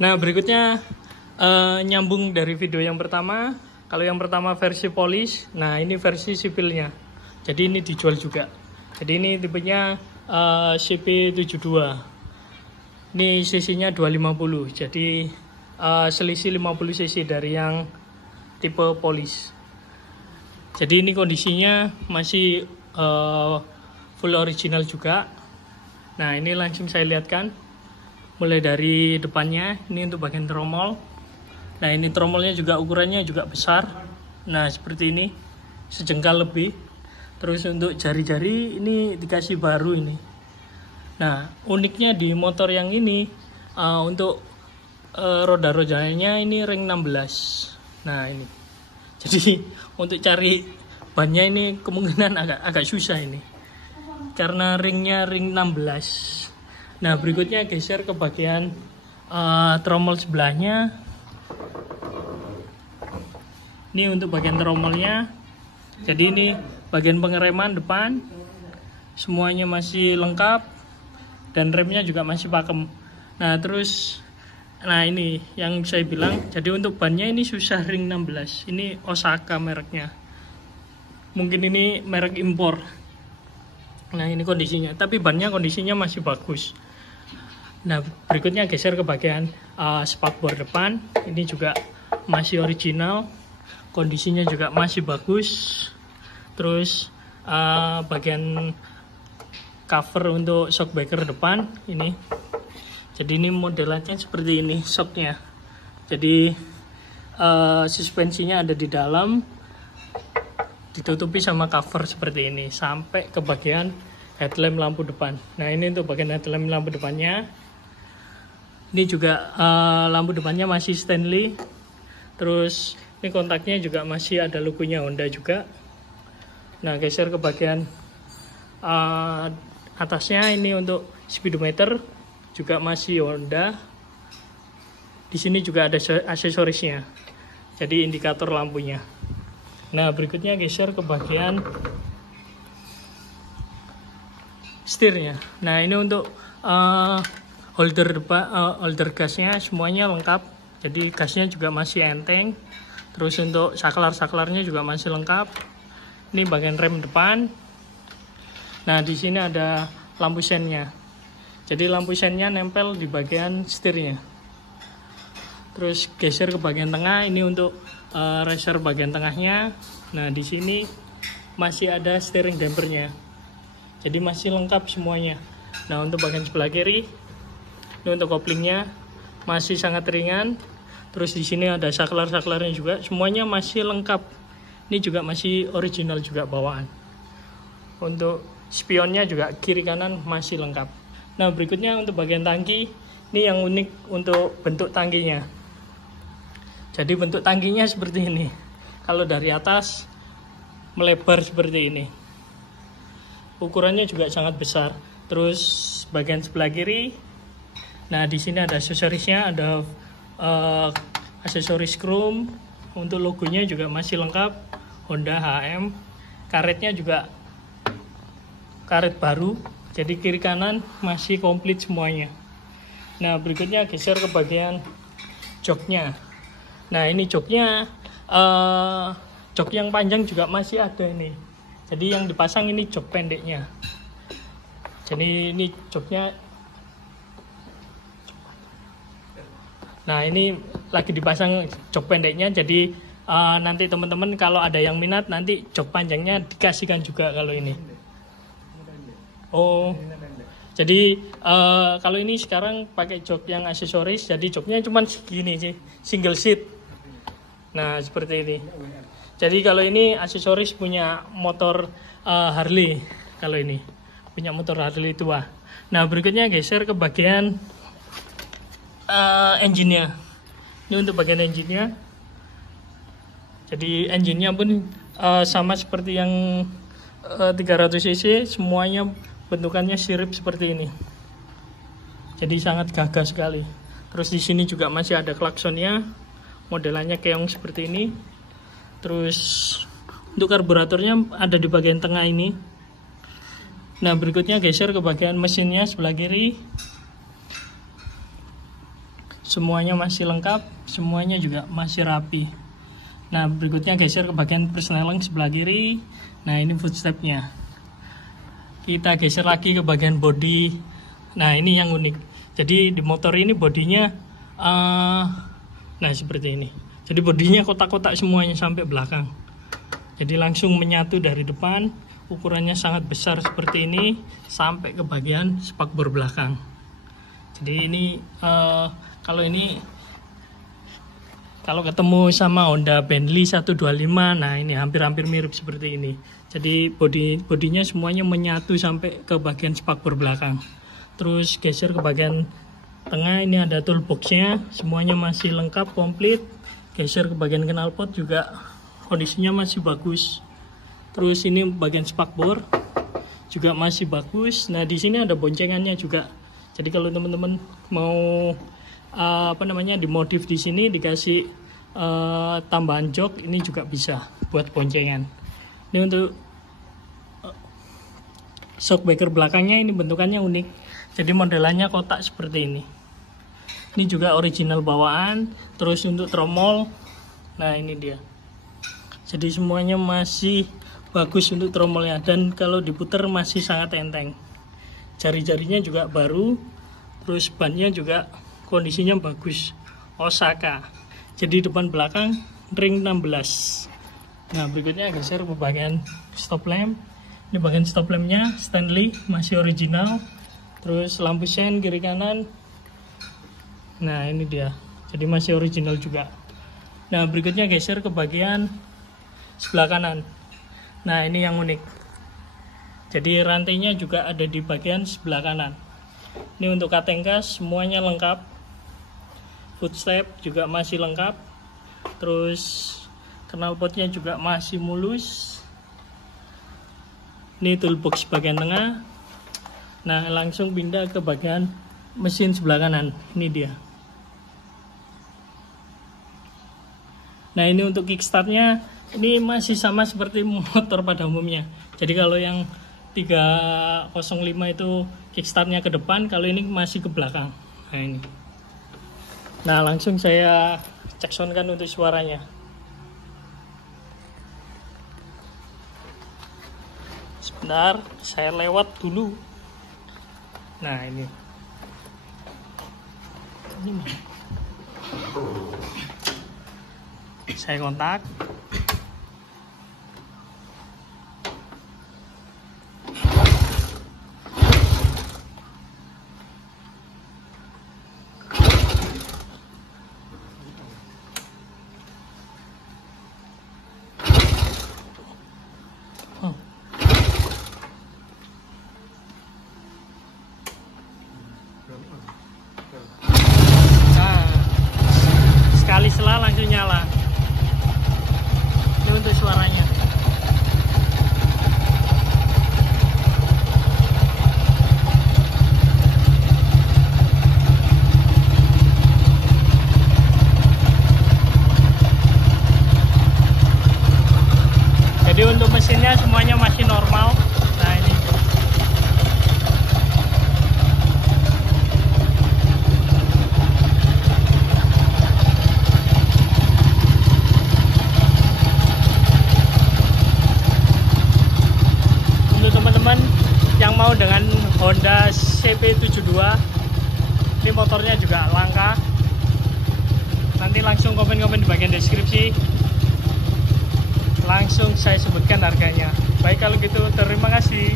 Nah, berikutnya nyambung dari video yang pertama. Kalau yang pertama versi polish, nah ini versi sipilnya. Jadi ini dijual juga. Jadi ini tipenya CP72. Ini cc-nya 250. Jadi selisih 50 cc dari yang tipe polish. Jadi ini kondisinya masih full original juga. Nah, ini langsung saya lihatkan. Mulai dari depannya, ini untuk bagian tromol. Nah, ini tromolnya juga ukurannya juga besar. Nah, seperti ini, sejengkal lebih. Terus untuk jari-jari ini dikasih baru ini. Nah, uniknya di motor yang ini untuk roda-rodanya ini ring 16. Nah, ini. Jadi untuk cari bannya ini kemungkinan agak susah ini. Karena ringnya ring 16. Nah, berikutnya geser ke bagian tromol sebelahnya. Ini untuk bagian tromolnya. Jadi ini bagian pengereman depan semuanya masih lengkap dan remnya juga masih pakem. Nah, terus ini yang saya bilang, jadi untuk bannya ini susah ring 16. Ini Osaka mereknya. Mungkin ini merek impor. Nah, ini kondisinya, tapi bannya kondisinya masih bagus. Nah, berikutnya geser ke bagian spakbor depan. Ini juga masih original, kondisinya juga masih bagus. Terus bagian cover untuk shockbreaker depan ini. Jadi ini modelnya seperti ini shocknya. Jadi suspensinya ada di dalam, ditutupi sama cover seperti ini sampai ke bagian headlamp lampu depan. Nah, ini untuk bagian headlamp lampu depannya. Ini juga lampu depannya masih Stanley. Terus ini kontaknya juga masih ada logonya Honda juga. Nah, geser ke bagian atasnya, ini untuk speedometer juga masih Honda. Di sini juga ada aksesorisnya. Jadi indikator lampunya. Nah, berikutnya geser ke bagian setirnya. Nah, ini untuk holder depan, holder gasnya semuanya lengkap. Jadi gasnya juga masih enteng. Terus untuk saklar-saklarnya juga masih lengkap. Ini bagian rem depan. Nah, di sini ada lampu sennya. Jadi lampu sennya nempel di bagian setirnya. Terus geser ke bagian tengah, ini untuk racer bagian tengahnya. Nah, di sini masih ada steering dampernya. Jadi masih lengkap semuanya. Nah, untuk bagian sebelah kiri, ini untuk koplingnya masih sangat ringan. Terus di sini ada saklar-saklarnya juga, semuanya masih lengkap. Ini juga masih original juga bawaan. Untuk spionnya juga kiri kanan masih lengkap. Nah, berikutnya untuk bagian tangki, ini yang unik untuk bentuk tangkinya. Jadi bentuk tangkinya seperti ini. Kalau dari atas melebar seperti ini. Ukurannya juga sangat besar. Terus bagian sebelah kiri, nah di sini ada aksesorisnya, ada aksesoris chrome. Untuk logonya juga masih lengkap, Honda HM. Karetnya juga karet baru. Jadi kiri kanan masih komplit semuanya. Nah, berikutnya geser ke bagian joknya. Nah, ini joknya, jok yang panjang juga masih ada ini. Jadi yang dipasang ini jok pendeknya. Jadi ini joknya. Nah, ini lagi dipasang jok pendeknya. Jadi nanti teman-teman kalau ada yang minat, nanti jok panjangnya dikasihkan juga kalau ini. Oh, jadi kalau ini sekarang pakai jok yang aksesoris. Jadi joknya cuma segini sih, single seat. Nah, seperti ini. Jadi kalau ini aksesoris punya motor Harley. Kalau ini punya motor Harley tua. Nah, berikutnya geser ke bagian engine-nya. Ini untuk bagian engine-nya. Jadi engine-nya pun sama seperti yang 300 cc, semuanya bentukannya sirip seperti ini. Jadi sangat gagah sekali. Terus di sini juga masih ada klaksonnya. Modelannya keong seperti ini. Terus untuk karburatornya ada di bagian tengah ini. Nah, berikutnya geser ke bagian mesinnya sebelah kiri. semuanya masih lengkap, semuanya juga masih rapi. Nah, berikutnya geser ke bagian persneling sebelah kiri. Nah, ini footstepnya. Kita geser lagi ke bagian body. Nah, ini yang unik. Jadi di motor ini bodinya nah seperti ini. Jadi bodinya kotak-kotak semuanya sampai belakang. Jadi langsung menyatu dari depan. Ukurannya sangat besar seperti ini sampai ke bagian spakbor belakang. Jadi ini kalau ketemu sama Honda Bentley 125, nah ini hampir-hampir mirip seperti ini. Jadi bodinya semuanya menyatu sampai ke bagian spakbor belakang. Terus geser ke bagian tengah, ini ada toolboxnya, semuanya masih lengkap, komplit. Geser ke bagian knalpot juga kondisinya masih bagus. Terus ini bagian spakbor juga masih bagus. Nah, di sini ada boncengannya juga. Jadi kalau teman-teman mau dimodif di sini dikasih tambahan jok, ini juga bisa buat boncengan. Ini untuk shockbreaker belakangnya, ini bentukannya unik. Jadi modelannya kotak seperti ini. Ini juga original bawaan. Terus untuk tromol, nah ini dia. Jadi semuanya masih bagus untuk tromolnya, dan kalau diputar masih sangat enteng. Jari-jarinya juga baru. Terus bannya juga kondisinya bagus, Osaka. Jadi depan belakang ring 16. Nah, berikutnya geser ke bagian stop lamp. Ini bagian stop lampnya Stanley, masih original. Terus lampu sen kiri kanan. Nah, ini dia. Jadi masih original juga. Nah, berikutnya geser ke bagian sebelah kanan. Nah, ini yang unik. Jadi rantainya juga ada di bagian sebelah kanan. Ini untuk katengkas semuanya lengkap. Footstep juga masih lengkap. Terus knalpotnya juga masih mulus. Ini toolbox bagian tengah. Nah, langsung pindah ke bagian mesin sebelah kanan. Ini dia. Nah, ini untuk kickstartnya, ini masih sama seperti motor pada umumnya. Jadi kalau yang 305 itu kickstartnya ke depan, kalau ini masih ke belakang. Nah, ini. Nah, langsung saya cek soundkan untuk suaranya. Sebentar, saya lewat dulu. Nah, ini. Saya kontak. Nah, sekali selah langsung nyala. Ini untuk suaranya. Jadi untuk mesinnya semuanya masih normal. Nah, ini. Untuk teman-teman yang mau dengan Honda CP72, ini motornya juga langka. Nanti langsung komen-komen di bagian deskripsi. Langsung saya sebutkan harganya. Baik, kalau gitu terima kasih.